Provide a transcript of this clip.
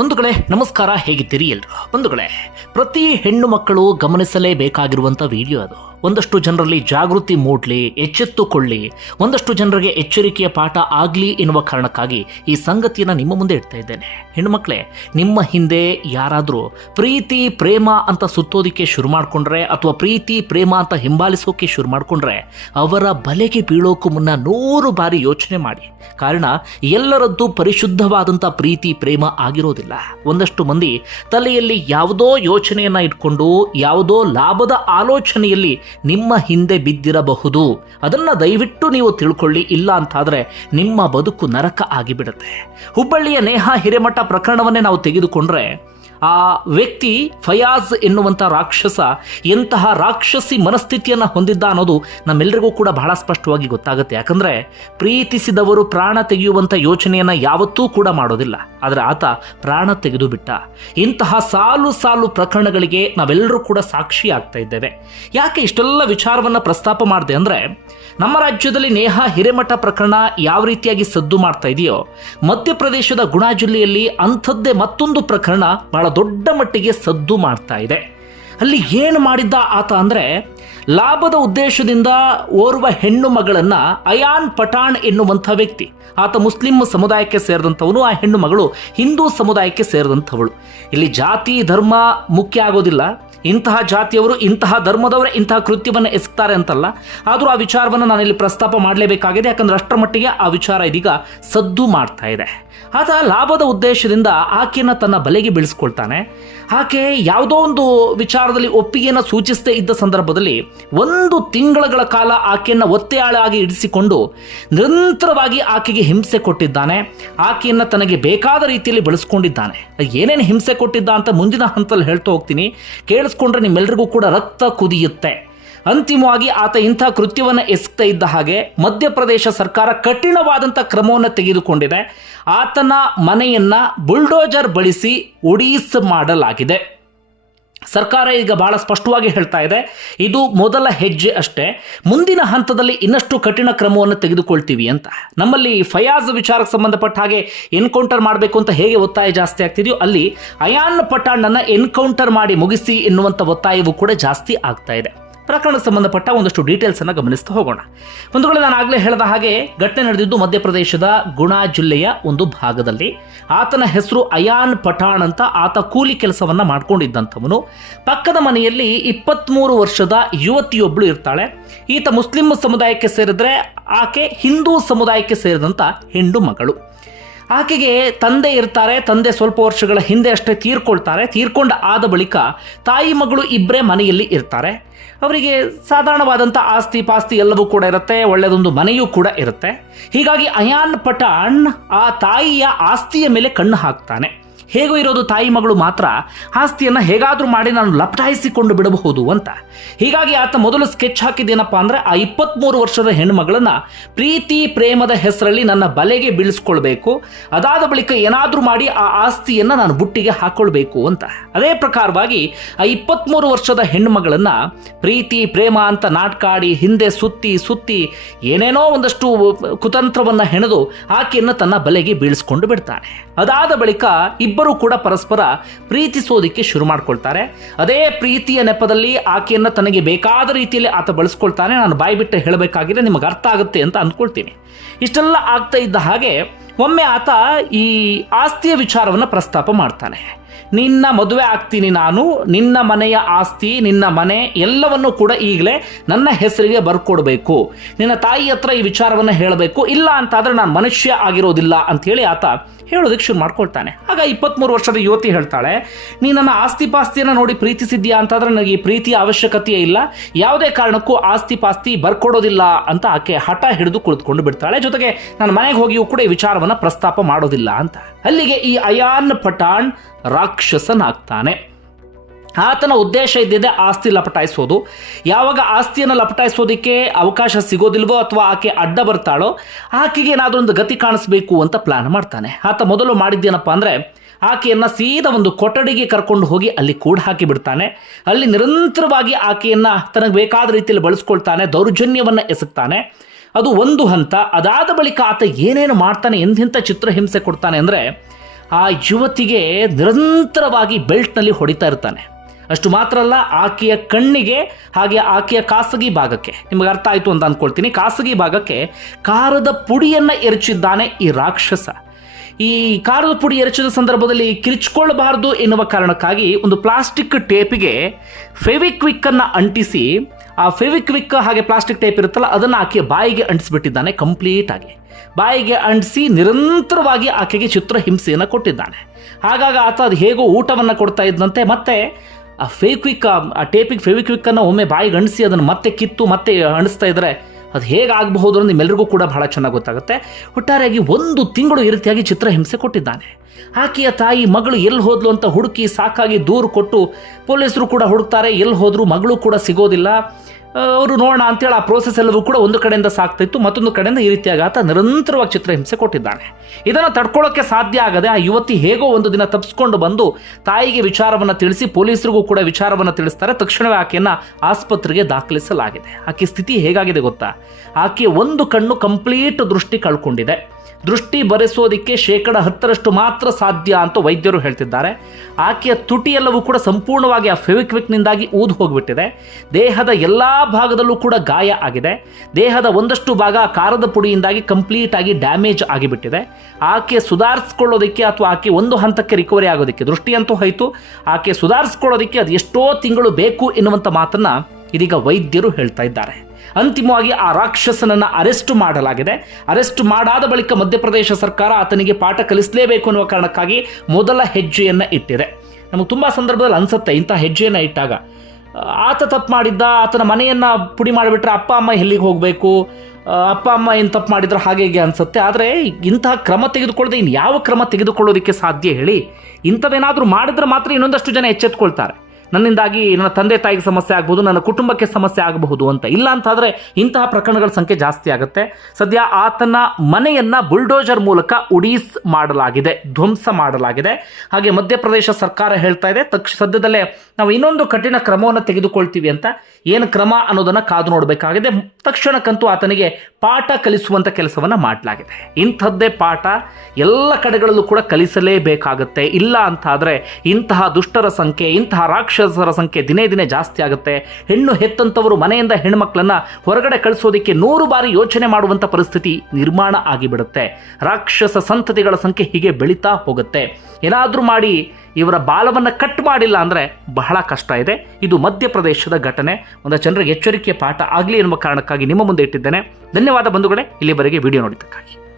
ಬಂಧುಗಳೇ ನಮಸ್ಕಾರ ಹೇಗಿದ್ದೀರಿ ಎಲ್ರು? ಬಂಧುಗಳೇ ಪ್ರತಿ ಹೆಣ್ಣು ಮಕ್ಕಳು ಗಮನಿಸಲೇಬೇಕಾಗಿರುವಂಥ ವಿಡಿಯೋ ಅದು. ಒಂದಷ್ಟು ಜನರಲ್ಲಿ ಜಾಗೃತಿ ಮೂಡಲಿ, ಎಚ್ಚೆತ್ತುಕೊಳ್ಳಿ. ಒಂದಷ್ಟು ಜನರಿಗೆ ಎಚ್ಚರಿಕೆಯ ಪಾಠ ಆಗಲಿ ಎನ್ನುವ ಕಾರಣಕ್ಕಾಗಿ ಈ ಸಂಗತಿಯನ್ನು ನಿಮ್ಮ ಮುಂದೆ ಇಡ್ತಾ ಇದ್ದೇನೆ. ಹೆಣ್ಮಕ್ಳೇ, ನಿಮ್ಮ ಹಿಂದೆ ಯಾರಾದರೂ ಪ್ರೀತಿ, ಪ್ರೇಮ ಅಂತ ಸುತ್ತೋದಿಕ್ಕೆ ಶುರು ಮಾಡಿಕೊಂಡ್ರೆ ಅಥವಾ ಪ್ರೀತಿ, ಪ್ರೇಮ ಅಂತ ಹಿಂಬಾಲಿಸೋಕೆ ಶುರು ಮಾಡಿಕೊಂಡ್ರೆ ಅವರ ಬಲೆಗೆ ಬೀಳೋಕ್ಕೂ ಮುನ್ನ ನೂರು ಬಾರಿ ಯೋಚನೆ ಮಾಡಿ. ಕಾರಣ, ಎಲ್ಲರದ್ದು ಪರಿಶುದ್ಧವಾದಂಥ ಪ್ರೀತಿ, ಪ್ರೇಮ ಆಗಿರೋದಿಲ್ಲ. ಒಂದಷ್ಟು ಮಂದಿ ತಲೆಯಲ್ಲಿ ಯಾವುದೋ ಯೋಚನೆಯನ್ನು ಇಟ್ಕೊಂಡು, ಯಾವುದೋ ಲಾಭದ ಆಲೋಚನೆಯಲ್ಲಿ ನಿಮ್ಮ ಹಿಂದೆ ಬಿದ್ದಿರಬಹುದು. ಅದನ್ನು ದಯವಿಟ್ಟು ನೀವು ತಿಳ್ಕೊಳ್ಳಿ, ಇಲ್ಲ ಅಂತಾದರೆ ನಿಮ್ಮ ಬದುಕು ನರಕ ಆಗಿಬಿಡುತ್ತೆ. ಹುಬ್ಬಳ್ಳಿಯ ನೇಹ ಹಿರೇಮಠ ಪ್ರಕರಣವನ್ನೇ ನಾವು ತೆಗೆದುಕೊಂಡ್ರೆ ಆ ವ್ಯಕ್ತಿ ಫಯಾಜ್ ಎನ್ನುವಂಥ ರಾಕ್ಷಸ ಎಂತಹ ರಾಕ್ಷಸಿ ಮನಸ್ಥಿತಿಯನ್ನು ಹೊಂದಿದ್ದ ಅನ್ನೋದು ನಮ್ಮೆಲ್ಲರಿಗೂ ಕೂಡ ಬಹಳ ಸ್ಪಷ್ಟವಾಗಿ ಗೊತ್ತಾಗುತ್ತೆ. ಯಾಕಂದ್ರೆ ಪ್ರೀತಿಸಿದವರು ಪ್ರಾಣ ತೆಗೆಯುವಂಥ ಯೋಚನೆಯನ್ನು ಯಾವತ್ತೂ ಕೂಡ ಮಾಡೋದಿಲ್ಲ. ಆದರೆ ಆತ ಪ್ರಾಣ ತೆಗೆದು ಬಿಟ್ಟ. ಇಂತಹ ಸಾಲು ಸಾಲು ಪ್ರಕರಣಗಳಿಗೆ ನಾವೆಲ್ಲರೂ ಕೂಡ ಸಾಕ್ಷಿ ಆಗ್ತಾ ಇದ್ದೇವೆ. ಯಾಕೆ ಇಷ್ಟೆಲ್ಲ ವಿಚಾರವನ್ನು ಪ್ರಸ್ತಾಪ ಮಾಡಿದೆ ಅಂದರೆ, ನಮ್ಮ ರಾಜ್ಯದಲ್ಲಿ ನೇಹ ಹಿರೇಮಠ ಪ್ರಕರಣ ಯಾವ ರೀತಿಯಾಗಿ ಸದ್ದು ಮಾಡ್ತಾ ಇದೆಯೋ, ಮಧ್ಯಪ್ರದೇಶದ ಗುಣಾ ಜಿಲ್ಲೆಯಲ್ಲಿ ಅಂಥದ್ದೇ ಮತ್ತೊಂದು ಪ್ರಕರಣ ಬಹಳ ದೊಡ್ಡ ಮಟ್ಟಿಗೆ ಸದ್ದು ಮಾಡ್ತಾ ಇದೆ. ಅಲ್ಲಿ ಏನು ಮಾಡಿದ್ದ ಆತ ಅಂದರೆ, ಲಾಭದ ಉದ್ದೇಶದಿಂದ ಓರ್ವ ಹೆಣ್ಣು ಮಗಳನ್ನು ಅಯಾನ್ ಪಠಾಣ್ ಎನ್ನುವಂಥ ವ್ಯಕ್ತಿ. ಆತ ಮುಸ್ಲಿಂ ಸಮುದಾಯಕ್ಕೆ ಸೇರಿದಂಥವನು, ಆ ಹೆಣ್ಣು ಮಗಳು ಹಿಂದೂ ಸಮುದಾಯಕ್ಕೆ ಸೇರಿದಂಥವಳು. ಇಲ್ಲಿ ಜಾತಿ, ಧರ್ಮ ಮುಖ್ಯ ಆಗೋದಿಲ್ಲ. ಇಂತಹ ಜಾತಿಯವರು, ಇಂತಹ ಧರ್ಮದವರೇ ಇಂತಹ ಕೃತ್ಯವನ್ನು ಎಸಗ್ತಾರೆ ಅಂತಲ್ಲ. ಆದರೂ ಆ ವಿಚಾರವನ್ನು ನಾನಿಲ್ಲಿ ಪ್ರಸ್ತಾಪ ಮಾಡಲೇಬೇಕಾಗಿದೆ, ಯಾಕಂದ್ರೆ ಅಷ್ಟರ ಮಟ್ಟಿಗೆ ಆ ವಿಚಾರ ಇದೀಗ ಸದ್ದು ಮಾಡ್ತಾ ಇದೆ. ಆತ ಲಾಭದ ಉದ್ದೇಶದಿಂದ ಆಕೆಯನ್ನು ತನ್ನ ಬಲೆಗೆ ಬೆಳೆಸ್ಕೊಳ್ತಾನೆ. ಆಕೆ ಯಾವುದೋ ಒಂದು ವಿಚಾರದಲ್ಲಿ ಒಪ್ಪಿಗೆಯನ್ನು ಸೂಚಿಸದೇ ಇದ್ದ ಸಂದರ್ಭದಲ್ಲಿ ಒಂದು ತಿಂಗಳ ಕಾಲ ಆಕೆಯನ್ನು ಒತ್ತೆಯಾಳಾಗಿ ಇಡಿಸಿಕೊಂಡು ನಿರಂತರವಾಗಿ ಆಕೆಗೆ ಹಿಂಸೆ ಕೊಟ್ಟಿದ್ದಾನೆ. ಆಕೆಯನ್ನು ತನಗೆ ಬೇಕಾದ ರೀತಿಯಲ್ಲಿ ಬೆಳೆಸ್ಕೊಂಡಿದ್ದಾನೆ. ಏನೇನು ಹಿಂಸೆ ಕೊಟ್ಟಿದ್ದ ಅಂತ ಮುಂದಿನ ಹಂತದಲ್ಲಿ ಹೇಳ್ತಾ ಹೋಗ್ತೀನಿ. ಕೇಳಿಸ್ಕೊಂಡ್ರೆ ನಿಮ್ಮೆಲ್ಲರಿಗೂ ಕೂಡ ರಕ್ತ ಕುದಿಯುತ್ತೆ. ಅಂತಿಮವಾಗಿ ಆತ ಇಂಥ ಕೃತ್ಯವನ್ನು ಎಸಗ್ತಾ ಇದ್ದ ಹಾಗೆ ಮಧ್ಯಪ್ರದೇಶ ಸರ್ಕಾರ ಕಠಿಣವಾದಂಥ ಕ್ರಮವನ್ನು ತೆಗೆದುಕೊಂಡಿದೆ. ಆತನ ಮನೆಯನ್ನ ಬುಲ್ಡೋಜರ್ ಬಳಸಿ ಒಡೀಸ್ ಮಾಡಲಾಗಿದೆ. ಸರ್ಕಾರ ಈಗ ಬಹಳ ಸ್ಪಷ್ಟವಾಗಿ ಹೇಳ್ತಾ ಇದೆ, ಇದು ಮೊದಲ ಹೆಜ್ಜೆ ಅಷ್ಟೇ. ಮುಂದಿನ ಹಂತದಲ್ಲಿ ಇನ್ನಷ್ಟು ಕಠಿಣ ಕ್ರಮವನ್ನು ತೆಗೆದುಕೊಳ್ತೀವಿ ಅಂತ. ನಮ್ಮಲ್ಲಿ ಫಯಾಜ್ ವಿಚಾರಕ್ಕೆ ಸಂಬಂಧಪಟ್ಟ ಹಾಗೆ ಎನ್ಕೌಂಟರ್ ಮಾಡಬೇಕು ಅಂತ ಹೇಗೆ ಒತ್ತಾಯ ಜಾಸ್ತಿ ಆಗ್ತಿದೆಯೋ, ಅಲ್ಲಿ ಅಯಾನ್ ಪಠಾಣನ್ನ ಎನ್ಕೌಂಟರ್ ಮಾಡಿ ಮುಗಿಸಿ ಎನ್ನುವಂಥ ಒತ್ತಾಯವೂ ಕೂಡ ಜಾಸ್ತಿ ಆಗ್ತಾ ಇದೆ. ಪ್ರಕರಣಕ್ಕೆ ಸಂಬಂಧಪಟ್ಟ ಒಂದಷ್ಟು ಡೀಟೇಲ್ಸ್ ಅನ್ನು ಗಮನಿಸ್ತಾ ಹೋಗೋಣ. ಒಂದು ವೇಳೆ ನಾನು ಆಗಲೇ ಹೇಳಿದ ಹಾಗೆ ಘಟನೆ ನಡೆದಿದ್ದು ಮಧ್ಯಪ್ರದೇಶದ ಗುಣಾ ಜಿಲ್ಲೆಯ ಒಂದು ಭಾಗದಲ್ಲಿ. ಆತನ ಹೆಸರು ಅಯಾನ್ ಪಠಾಣ್ ಅಂತ ಆತ ಕೂಲಿ ಕೆಲಸವನ್ನ ಮಾಡ್ಕೊಂಡಿದ್ದಂಥವನು. ಪಕ್ಕದ ಮನೆಯಲ್ಲಿ ಇಪ್ಪತ್ತ್ಮೂರು ವರ್ಷದ ಯುವತಿಯೊಬ್ಬಳು ಇರ್ತಾಳೆ. ಈತ ಮುಸ್ಲಿಂ ಸಮುದಾಯಕ್ಕೆ ಸೇರಿದ್ರೆ ಆಕೆ ಹಿಂದೂ ಸಮುದಾಯಕ್ಕೆ ಸೇರಿದಂಥ ಹೆಣ್ಣು ಮಗಳು. ಆಕೆಗೆ ತಂದೆ ಇರ್ತಾರೆ, ತಂದೆ ಸ್ವಲ್ಪ ವರ್ಷಗಳ ಹಿಂದೆ ಅಷ್ಟೇ ತೀರ್ಕೊಳ್ತಾರೆ. ತೀರ್ಕೊಂಡ ಆದ ಬಳಿಕ ತಾಯಿ ಮಗಳು ಇಬ್ಬರೇ ಮನೆಯಲ್ಲಿ ಇರ್ತಾರೆ. ಅವರಿಗೆ ಸಾಧಾರಣವಾದಂಥ ಆಸ್ತಿ ಪಾಸ್ತಿ ಎಲ್ಲವೂ ಕೂಡ ಇರುತ್ತೆ ಒಳ್ಳೆಯದೊಂದು ಮನೆಯೂ ಕೂಡ ಇರುತ್ತೆ. ಹೀಗಾಗಿ ಅಯಾನ್ ಪಠಾಣ್ ಆ ತಾಯಿಯ ಆಸ್ತಿಯ ಮೇಲೆ ಕಣ್ಣು ಹಾಕ್ತಾನೆ. ಹೇಗೂ ಇರೋದು ತಾಯಿ ಮಗಳು ಮಾತ್ರ ಆಸ್ತಿಯನ್ನು ಹೇಗಾದರೂ ಮಾಡಿ ನಾನು ಲಪಟಾಯಿಸಿಕೊಂಡು ಬಿಡಬಹುದು ಅಂತ. ಹೀಗಾಗಿ ಆತ ಮೊದಲು ಸ್ಕೆಚ್ ಹಾಕಿದ್ದೇನಪ್ಪ ಅಂದರೆ ಆ ಇಪ್ಪತ್ತ್ಮೂರು ವರ್ಷದ ಹೆಣ್ಣುಮಗಳನ್ನು ಪ್ರೀತಿ ಪ್ರೇಮದ ಹೆಸರಲ್ಲಿ ನನ್ನ ಬಲೆಗೆ ಬೀಳಿಸ್ಕೊಳ್ಬೇಕು. ಅದಾದ ಬಳಿಕ ಏನಾದರೂ ಮಾಡಿ ಆ ಆಸ್ತಿಯನ್ನು ನಾನು ಬುಟ್ಟಿಗೆ ಹಾಕೊಳ್ಬೇಕು ಅಂತ. ಅದೇ ಪ್ರಕಾರವಾಗಿ ಆ ಇಪ್ಪತ್ತ್ಮೂರು ವರ್ಷದ ಹೆಣ್ಣುಮಗಳನ್ನು ಪ್ರೀತಿ, ಪ್ರೇಮ ಅಂತ ನಾಟ್ಕಾಡಿ, ಹಿಂದೆ ಸುತ್ತಿ ಸುತ್ತಿ ಏನೇನೋ ಒಂದಷ್ಟು ಕುತಂತ್ರವನ್ನು ಹೆಣೆದು ಆಕೆಯನ್ನು ತನ್ನ ಬಲೆಗೆ ಬೀಳಿಸ್ಕೊಂಡು ಬಿಡ್ತಾನೆ. ಅದಾದ ಬಳಿಕ ಇಬ್ಬರು ಕೂಡ ಪರಸ್ಪರ ಪ್ರೀತಿಸೋದಕ್ಕೆ ಶುರು ಮಾಡ್ಕೊಳ್ತಾರೆ. ಅದೇ ಪ್ರೀತಿಯ ನೆಪದಲ್ಲಿ ಆಕೆಯನ್ನು ತನಗೆ ಬೇಕಾದ ರೀತಿಯಲ್ಲಿ ಆತ ಬಳಸ್ಕೊಳ್ತಾನೆ. ನಾನು ಬಾಯಿ ಬಿಟ್ಟು ಹೇಳಬೇಕಾಗಿದೆ, ನಿಮಗೆ ಅರ್ಥ ಆಗುತ್ತೆ ಅಂತ ಅಂದ್ಕೊಳ್ತೀನಿ. ಇಷ್ಟೆಲ್ಲ ಆಗ್ತಾ ಇದ್ದ ಹಾಗೆ ಒಮ್ಮೆ ಆತ ಈ ಆಸ್ತಿಯ ವಿಚಾರವನ್ನು ಪ್ರಸ್ತಾಪ ಮಾಡ್ತಾನೆ. ನಿನ್ನ ಮದುವೆ ಆಗ್ತೀನಿ ನಾನು, ನಿನ್ನ ಮನೆಯ ಆಸ್ತಿ, ನಿನ್ನ ಮನೆ ಎಲ್ಲವನ್ನು ಕೂಡ ಈಗಲೇ ನನ್ನ ಹೆಸರಿಗೆ ಬರ್ಕೊಡ್ಬೇಕು. ನಿನ್ನ ತಾಯಿ ಹತ್ರ ಈ ವಿಚಾರವನ್ನು ಹೇಳಬೇಕು. ಇಲ್ಲ ಅಂತಾದರೆ ನಾನು ಮನುಷ್ಯ ಆಗಿರೋದಿಲ್ಲ ಅಂತ ಹೇಳಿ ಆತ ಹೇಳೋದಕ್ಕೆ ಶುರು ಮಾಡ್ಕೊಳ್ತಾನೆ. ಆಗ ಇಪ್ಪತ್ತ್ಮೂರು ವರ್ಷದ ಯುವತಿ ಹೇಳ್ತಾಳೆ, ನೀ ನನ್ನ ಆಸ್ತಿ ಪಾಸ್ತಿಯನ್ನು ನೋಡಿ ಪ್ರೀತಿಸಿದ್ಯಾ ಅಂತಾದ್ರೆ ನನಗೆ ಈ ಪ್ರೀತಿಯ ಅವಶ್ಯಕತೆಯೇ ಇಲ್ಲ. ಯಾವುದೇ ಕಾರಣಕ್ಕೂ ಆಸ್ತಿ ಪಾಸ್ತಿ ಬರ್ಕೊಡೋದಿಲ್ಲ ಅಂತ ಆಕೆ ಹಠ ಹಿಡಿದು ಕುಳಿತುಕೊಂಡು ಬಿಡ್ತಾಳೆ. ಜೊತೆಗೆ ನನ್ನ ಮನೆಗೆ ಹೋಗಿಯೂ ಕೂಡ ಈ ವಿಚಾರವನ್ನು ಪ್ರಸ್ತಾಪ ಮಾಡೋದಿಲ್ಲ ಅಂತ. ಅಲ್ಲಿಗೆ ಈ ಅಯಾನ್ ಪಠಾಣ್ ರಾಕ್ಷಸನಾಗ್ತಾನೆ. ಆತನ ಉದ್ದೇಶ ಇದ್ದಿದೆ ಆಸ್ತಿ ಲಪಟಾಯಿಸೋದು. ಯಾವಾಗ ಆಸ್ತಿಯನ್ನು ಲಪಟಾಯಿಸೋದಕ್ಕೆ ಅವಕಾಶ ಸಿಗೋದಿಲ್ವೋ ಅಥವಾ ಆಕೆ ಅಡ್ಡ ಬರ್ತಾಳೋ, ಆಕೆಗೆ ಏನಾದರೂ ಒಂದು ಗತಿ ಕಾಣಿಸ್ಬೇಕು ಅಂತ ಪ್ಲಾನ್ ಮಾಡ್ತಾನೆ. ಆತ ಮೊದಲು ಮಾಡಿದ್ದೇನಪ್ಪ ಅಂದರೆ, ಆಕೆಯನ್ನು ಸೀದಾ ಒಂದು ಕೊಠಡಿಗೆ ಕರ್ಕೊಂಡು ಹೋಗಿ ಅಲ್ಲಿ ಕೂಡ ಹಾಕಿ ಬಿಡ್ತಾನೆ. ಅಲ್ಲಿ ನಿರಂತರವಾಗಿ ಆಕೆಯನ್ನು ತನಗೆ ಬೇಕಾದ ರೀತಿಯಲ್ಲಿ ಬಳಸ್ಕೊಳ್ತಾನೆ, ದೌರ್ಜನ್ಯವನ್ನು ಎಸಗ್ತಾನೆ. ಅದು ಒಂದು ಹಂತ. ಅದಾದ ಬಳಿಕ ಆತ ಏನೇನು ಮಾಡ್ತಾನೆ ಎಂದಿಂಥ ಚಿತ್ರಹಿಂಸೆ ಕೊಡ್ತಾನೆ ಅಂದರೆ ಆ ಯುವತಿಗೆ ನಿರಂತರವಾಗಿ ಬೆಲ್ಟ್ನಲ್ಲಿ ಹೊಡಿತಾ ಇರ್ತಾನೆ. ಅಷ್ಟು ಮಾತ್ರ ಅಲ್ಲ, ಆಕೆಯ ಕಣ್ಣಿಗೆ ಹಾಗೆ ಆಕೆಯ ಖಾಸಗಿ ಭಾಗಕ್ಕೆ, ನಿಮಗೆ ಅರ್ಥ ಆಯಿತು ಅಂತ ಅಂದ್ಕೊಳ್ತೀನಿ ಖಾಸಗಿ ಭಾಗಕ್ಕೆ ಖಾರದ ಪುಡಿಯನ್ನು ಎರಚಿದ್ದಾನೆ ಈ ರಾಕ್ಷಸ. ಈ ಖಾರದ ಪುಡಿ ಎರಚಿದ ಸಂದರ್ಭದಲ್ಲಿ ಕಿರಿಚ್ಕೊಳ್ಬಾರ್ದು ಎನ್ನುವ ಕಾರಣಕ್ಕಾಗಿ ಒಂದು ಪ್ಲಾಸ್ಟಿಕ್ ಟೇಪಿಗೆ ಫೆವಿಕ್ವಿಕ್ಕನ್ನು ಅಂಟಿಸಿ ಆ ಫೆವಿಕ್ವಿಕ್ ಹಾಗೆ ಪ್ಲಾಸ್ಟಿಕ್ ಟೇಪ್ ಇರುತ್ತಲ್ಲ, ಅದನ್ನು ಆಕೆಯ ಬಾಯಿಗೆ ಅಂಟಿಸ್ಬಿಟ್ಟಿದ್ದಾನೆ ಕಂಪ್ಲೀಟ್ ಆಗಿ. ಬಾಯಿಗೆ ಅಂಟಿಸಿ ನಿರಂತರವಾಗಿ ಆಕೆಗೆ ಚಿತ್ರಹಿಂಸೆಯನ್ನು ಕೊಟ್ಟಿದ್ದಾನೆ. ಹಾಗಾಗಿ ಆತ ಅದು ಹೇಗೋ ಊಟವನ್ನು ಕೊಡ್ತಾ ಇದ್ದಂತೆ, ಮತ್ತೆ ಆ ಫೇಕ್ವಿಕ್ ಆ ಟೇಪಿಗೆ ಫೆವಿಕ್ವಿಕ್ಕನ್ನು ಒಮ್ಮೆ ಬಾಯಿಗೆ ಅಂಟಿಸಿ ಅದನ್ನು ಮತ್ತೆ ಕಿತ್ತು ಮತ್ತೆ ಅಣಿಸ್ತಾ ಇದ್ರೆ ಅದು ಹೇಗಾಗಬಹುದು ಅನ್ನೋದು ನಿಮ್ಮೆಲ್ಲರಿಗೂ ಕೂಡ ಬಹಳ ಚೆನ್ನಾಗಿ ಗೊತ್ತಾಗುತ್ತೆ. ಒಟ್ಟಾರೆಯಾಗಿ ಒಂದು ತಿಂಗಳು ಈ ರೀತಿಯಾಗಿ ಚಿತ್ರಹಿಂಸೆ ಕೊಟ್ಟಿದ್ದಾನೆ. ಆಕೆಯ ತಾಯಿ ಮಗಳು ಎಲ್ಲಿ ಹೋದ್ಲು ಅಂತ ಹುಡುಕಿ ಸಾಕಾಗಿ ದೂರು ಕೊಟ್ಟು ಪೊಲೀಸರು ಕೂಡ ಹುಡುಕ್ತಾರೆ. ಎಲ್ಲಿ ಹೋದ್ರು ಮಗಳು ಕೂಡ ಸಿಗೋದಿಲ್ಲ. ಅವರು ನೋಡೋಣ ಅಂತೇಳಿ ಆ ಪ್ರೋಸೆಸ್ ಎಲ್ಲವೂ ಕೂಡ ಒಂದು ಕಡೆಯಿಂದ ಸಾಕ್ತಾ ಇತ್ತು, ಮತ್ತೊಂದು ಕಡೆಯಿಂದ ಈ ರೀತಿಯಾಗಿ ಆತ ನಿರಂತರವಾಗಿ ಚಿತ್ರಹಿಂಸೆ ಕೊಟ್ಟಿದ್ದಾನೆ. ಇದನ್ನು ತಡ್ಕೊಳ್ಳೋಕ್ಕೆ ಸಾಧ್ಯ ಆಗದೆ ಆ ಯುವತಿ ಹೇಗೋ ಒಂದು ದಿನ ತಪ್ಪಿಸ್ಕೊಂಡು ಬಂದು ತಾಯಿಗೆ ವಿಚಾರವನ್ನು ತಿಳಿಸಿ ಪೊಲೀಸರಿಗೂ ಕೂಡ ವಿಚಾರವನ್ನು ತಿಳಿಸ್ತಾರೆ. ತಕ್ಷಣವೇ ಆಕೆಯನ್ನು ಆಸ್ಪತ್ರೆಗೆ ದಾಖಲಿಸಲಾಗಿದೆ. ಆಕೆ ಸ್ಥಿತಿ ಹೇಗಾಗಿದೆ ಗೊತ್ತಾ? ಆಕೆ ಒಂದು ಕಣ್ಣು ಕಂಪ್ಲೀಟ್ ದೃಷ್ಟಿ ಕಳ್ಕೊಂಡಿದೆ. ದೃಷ್ಟಿ ಬರೆಸೋದಕ್ಕೆ ಶೇಕಡ ಹತ್ತರಷ್ಟು ಮಾತ್ರ ಸಾಧ್ಯ ಅಂತ ವೈದ್ಯರು ಹೇಳ್ತಿದ್ದಾರೆ. ಆಕೆಯ ತುಟಿಯೆಲ್ಲವೂ ಕೂಡ ಸಂಪೂರ್ಣವಾಗಿ ಆ ಫೆವಿಕ್ವಿಕ್ನಿಂದಾಗಿ ಊದು ಹೋಗಿಬಿಟ್ಟಿದೆ. ದೇಹದ ಎಲ್ಲ ಭಾಗದಲ್ಲೂ ಕೂಡ ಗಾಯ ಆಗಿದೆ. ದೇಹದ ಒಂದಷ್ಟು ಭಾಗ ಕಾರದ ಪುಡಿಯಿಂದಾಗಿ ಕಂಪ್ಲೀಟ್ ಆಗಿ ಡ್ಯಾಮೇಜ್ ಆಗಿಬಿಟ್ಟಿದೆ. ಆಕೆ ಸುಧಾರಿಸ್ಕೊಳ್ಳೋದಕ್ಕೆ ಅಥವಾ ಆಕೆ ಒಂದು ಹಂತಕ್ಕೆ ರಿಕವರಿ ಆಗೋದಕ್ಕೆ ದೃಷ್ಟಿಯಂತೂ ಹೋಯಿತು. ಆಕೆ ಸುಧಾರಿಸ್ಕೊಳ್ಳೋದಕ್ಕೆ ಅದು ಎಷ್ಟೋ ತಿಂಗಳು ಬೇಕು ಎನ್ನುವಂಥ ಮಾತನ್ನು ಇದೀಗ ವೈದ್ಯರು ಹೇಳ್ತಾ ಇದ್ದಾರೆ. ಅಂತಿಮವಾಗಿ ಆ ರಾಕ್ಷಸನನ್ನು ಅರೆಸ್ಟ್ ಮಾಡಲಾಗಿದೆ. ಅರೆಸ್ಟ್ ಮಾಡಾದ ಬಳಿಕ ಮಧ್ಯಪ್ರದೇಶ ಸರ್ಕಾರ ಆತನಿಗೆ ಪಾಠ ಕಲಿಸಲೇಬೇಕು ಅನ್ನುವ ಕಾರಣಕ್ಕಾಗಿ ಮೊದಲ ಹೆಜ್ಜೆಯನ್ನು ಇಟ್ಟಿದೆ. ನಮಗೆ ತುಂಬ ಸಂದರ್ಭದಲ್ಲಿ ಅನ್ಸುತ್ತೆ ಇಂಥ ಹೆಜ್ಜೆಯನ್ನು ಇಟ್ಟಾಗ. ಆತ ತಪ್ಪು ಮಾಡಿದ್ದ, ಆತನ ಮನೆಯನ್ನು ಪುಡಿ ಮಾಡಿಬಿಟ್ರೆ ಅಪ್ಪ, ಅಮ್ಮ ಎಲ್ಲಿಗೆ ಹೋಗಬೇಕು? ಅಪ್ಪ, ಅಮ್ಮ ಏನು ತಪ್ಪು ಮಾಡಿದ್ರೆ ಹಾಗೆ ಹೀಗೆ ಅನಿಸುತ್ತೆ. ಆದರೆ ಇಂತಹ ಕ್ರಮ ತೆಗೆದುಕೊಳ್ಳದೆ ಇನ್ನು ಯಾವ ಕ್ರಮ ತೆಗೆದುಕೊಳ್ಳೋದಕ್ಕೆ ಸಾಧ್ಯ ಹೇಳಿ ಇಂಥವೇನಾದರೂ ಮಾಡಿದ್ರೆ ಮಾತ್ರ ಇನ್ನೊಂದಷ್ಟು ಜನ ಎಚ್ಚೆತ್ಕೊಳ್ತಾರೆ. ನನ್ನಿಂದಾಗಿ ನನ್ನ ತಂದೆ ತಾಯಿಗೆ ಸಮಸ್ಯೆ ಆಗ್ಬೋದು, ನನ್ನ ಕುಟುಂಬಕ್ಕೆ ಸಮಸ್ಯೆ ಆಗಬಹುದು ಅಂತ. ಇಲ್ಲ ಅಂತಾದರೆ ಇಂತಹ ಪ್ರಕರಣಗಳ ಸಂಖ್ಯೆ ಜಾಸ್ತಿ ಆಗುತ್ತೆ. ಸದ್ಯ ಆತನ ಮನೆಯನ್ನ ಬುಲ್ಡೋಜರ್ ಮೂಲಕ ಉಡೀಸ್ ಮಾಡಲಾಗಿದೆ, ಧ್ವಂಸ ಮಾಡಲಾಗಿದೆ. ಹಾಗೆ ಮಧ್ಯಪ್ರದೇಶ ಸರ್ಕಾರ ಹೇಳ್ತಾ ಇದೆ, ತಕ್ಷ ಸದ್ಯದಲ್ಲೇ ನಾವು ಇನ್ನೊಂದು ಕಠಿಣ ಕ್ರಮವನ್ನು ತೆಗೆದುಕೊಳ್ತೀವಿ ಅಂತ. ಏನು ಕ್ರಮ ಅನ್ನೋದನ್ನು ಕಾದು ನೋಡಬೇಕಾಗಿದೆ. ತಕ್ಷಣಕ್ಕಂತೂ ಆತನಿಗೆ ಪಾಠ ಕಲಿಸುವಂಥ ಕೆಲಸವನ್ನು ಮಾಡಲಾಗಿದೆ. ಇಂಥದ್ದೇ ಪಾಠ ಎಲ್ಲ ಕಡೆಗಳಲ್ಲೂ ಕೂಡ ಕಲಿಸಲೇಬೇಕಾಗುತ್ತೆ. ಇಲ್ಲ ಅಂತಾದರೆ ಇಂತಹ ದುಷ್ಟರ ಸಂಖ್ಯೆ, ಇಂತಹ ರಾಕ್ಷಸರ ಸಂಖ್ಯೆ ದಿನೇ ದಿನೇ ಜಾಸ್ತಿ ಆಗುತ್ತೆ. ಹೆಣ್ಣು ಹೆತ್ತಂಥವರು ಮನೆಯಿಂದ ಹೆಣ್ಮಕ್ಳನ್ನ ಹೊರಗಡೆ ಕಳಿಸೋದಕ್ಕೆ ನೂರು ಬಾರಿ ಯೋಚನೆ ಮಾಡುವಂಥ ಪರಿಸ್ಥಿತಿ ನಿರ್ಮಾಣ ಆಗಿಬಿಡುತ್ತೆ. ರಾಕ್ಷಸ ಸಂತತಿಗಳ ಸಂಖ್ಯೆ ಹೀಗೆ ಬೆಳೀತಾ ಹೋಗುತ್ತೆ. ಏನಾದರೂ ಮಾಡಿ ಇವರ ಬಾಲವನ್ನು ಕಟ್ ಮಾಡಿಲ್ಲ ಅಂದರೆ ಬಹಳ ಕಷ್ಟ ಇದೆ. ಇದು ಮಧ್ಯಪ್ರದೇಶದ ಘಟನೆ. ಒಂದು ಜನರಿಗೆ ಎಚ್ಚರಿಕೆಯ ಪಾಠ ಆಗಲಿ ಎನ್ನುವ ಕಾರಣಕ್ಕಾಗಿ ನಿಮ್ಮ ಮುಂದೆ ಇಟ್ಟಿದ್ದೇನೆ. ಧನ್ಯವಾದ ಬಂಧುಗಳೇ, ಇಲ್ಲಿವರೆಗೆ ವಿಡಿಯೋ ನೋಡಿದ್ದಕ್ಕಾಗಿ.